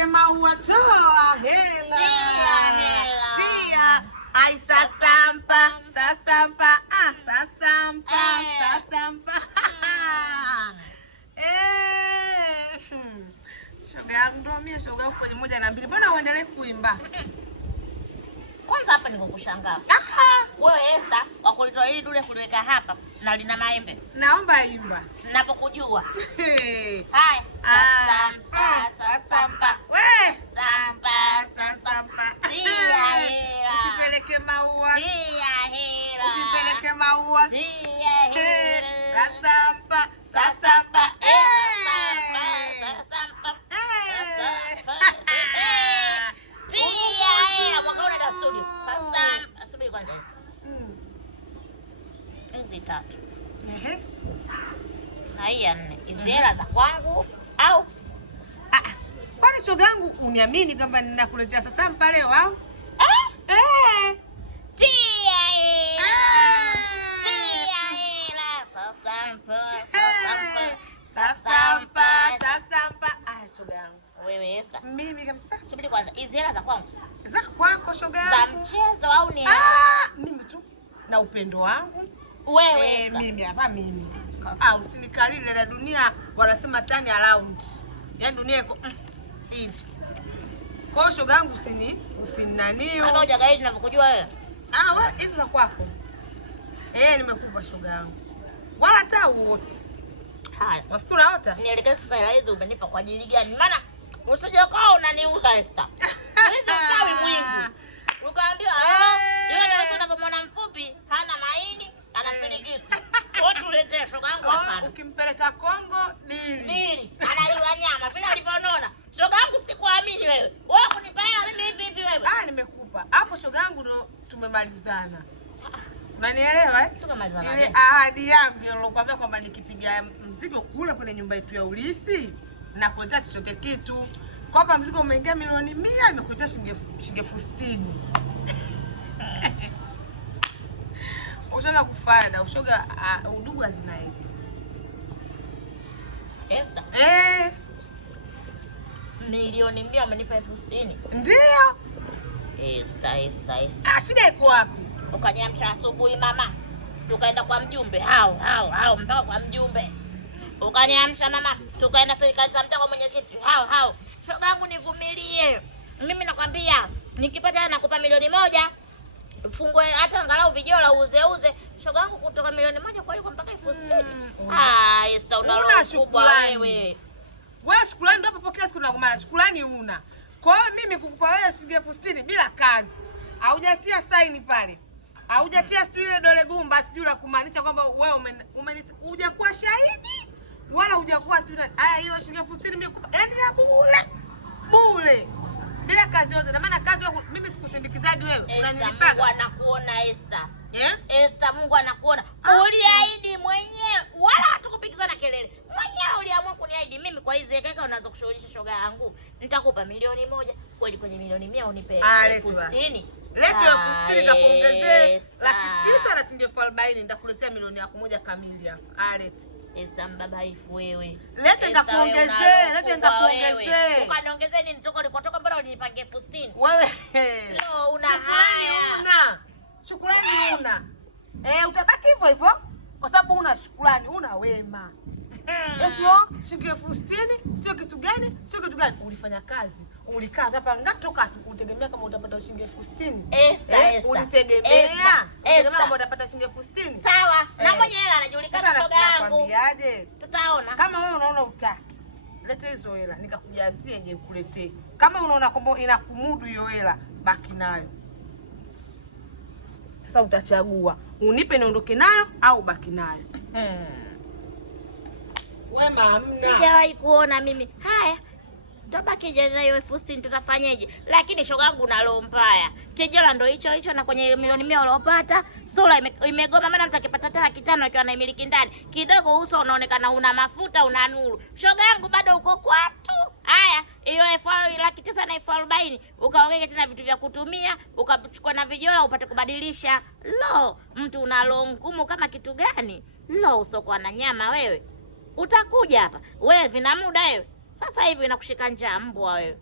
Maua toa hela. Tia. Ai sasampa. Sasampa. Shoga yangu ndo mimi shoga huko kwenye 1 na 2. Mbona uendelee kuimba? Kwanza hapa niko kushangaa. Wewe Esther, wakulitoa hili dule kuliweka hapa na lina maembe. Naomba imba. Ninapokujua. Haya. Sasampa. Sasampa. Tia hela. Usipeleke maua. Tia hela. Usipeleke maua. Tia hela. Sasampa. Hizi 3. Na hii ya 4. Hizi hela za kwangu au? Kwani shoga yangu uniamini kwamba ninakuletea sasampa leo au? Tia hela. Tia hela. Sasampa. Shoga yangu. Wewe Esther. Mimi kabisa. Subiri kwanza. Hizi hela za kwangu. Za kwako shoga yangu. Za mchezo au ni? Mimi tu na upendo wangu. Wewe mimi hapa mimi. Usinikalile na dunia wanasema turn around. Yaani dunia iko hivi. Kwa shoga yangu usininanio. Kama hujagaidi ninavyokujua wewe. Wewe hizo za kwako. Nimekupa shoga yangu. Wala hata wote. Haya. Wasikula hota? Nielekeze sasa hela hizo umenipa kwa ajili gani? Maana usije kwa unaniuza Esther. Hizo kawi mwingi. Ukaambia yeye ndio unapomwona mfupi, hana maini, ana filigisi. Watu uletee shoga yangu hapa. Ukimpeleka Kongo dili. Analiwa nyama vile alivyonona. Shoga yangu sikuamini wewe. Wewe kunipa hela mimi hivi wewe. Nimekupa. Hapo shoga yangu ndo tumemalizana. Unanielewa Tumemalizana. Ile ahadi yangu nilokuambia kwamba nikipiga mzigo kule kwenye nyumba yetu ya ulisi na kuletea chochote kitu. Kwamba mzigo umeingia milioni 100 nimekuletea shilingi 60,000. Ushoga kufanya, ushoga udugu hazina yetu. Esther. Milioni 100 amenipa 60,000. Ndio. Esther. Shida iko wapi? Ukanyamsha asubuhi mama. Tukaenda kwa mjumbe. Hao mpaka kwa mjumbe. Ukaniamsha mama. Tukaenda serikali za mtaa kwa mwenyekiti. Hao. Shoga yangu nivumilie. Mimi nakwambia nikipata nakupa milioni 1. Fungue hata angalau vijola uuze. Shoga yangu kutoka milioni 1 kwa hiyo mpaka 60,000. Esther una shukrani wewe. Wewe shukrani ndio unapokea siku na kumala. Shukrani una. Kwa hiyo mimi kukupa wewe shilingi 60,000 bila kazi. Haujatia saini pale. Haujatia sijui ile dole gumba sijui la kumaanisha kwamba wewe hujakuwa shahidi wala hujakuwa sijui. Hiyo shilingi 60,000 mimi yaani ya bure. Bila kazi yote. Na maana kazi mimi sikusindikizaji wewe. Unanilipa. Mungu anakuona Esther. Esther Mungu anakuona. Uliahidi mwenyewe wala hatukupigizana kelele. Mwenyewe uliamua kuniahidi mimi kwa hizo keka unaanza kushughulisha shoga yangu. Nitakupa milioni 1 kweli kwenye milioni 100 unipe 60,000. Leta 60,000 nikakuongezee 900,000 na shilingi 40,000 nitakuletea milioni yako 1 kamili hapa. Leta. Esther mbabaifu wewe. Leta nikakuongezee, Ukaniongezee nini toka ulikotoka mbona ulinipangia 60,000? Wewe. No, una haya. Shukrani una. Utabaki hivyo kwa sababu una shukrani, una wema. Shilingi 60,000 sio kitu gani? Ulifanya kazi. Ulikaa hapa ngatoka utegemea kama utapata shilingi 60,000. Esther. Ulitegemea. Utegemea kama utapata shilingi 60,000. Sawa. Na mwenye hela anajulikana shoga yangu. Nakwambiaje? Tutaona. Kama wewe unaona utaki, leta hizo hela nikakujazie nje nikuletee. Kama unaona kwamba inakumudu hiyo hela, baki nayo. Sasa utachagua. Unipe niondoke nayo au baki nayo. Wema hamna. Sijawahi kuona mimi. Haya. Tabaki jana hiyo 60,000 tutafanyaje? Lakini shoga yangu na roho mbaya. Kijela ndo hicho na kwenye milioni 100 uliopata, sura imegoma maana mtu akipata hata 500 akiwa anaimiliki ndani. Kidogo uso unaonekana una mafuta, una nuru. Shoga yangu bado uko kwatu. Haya, hiyo 900,000 na 40,000 ukaongeza tena vitu vya kutumia, ukachukua na vijola upate kubadilisha. Mtu una roho ngumu kama kitu gani? Usoko na nyama wewe. Utakuja hapa. Wewe vina muda wewe. Sasa hivi inakushika njaa mbwa wewe.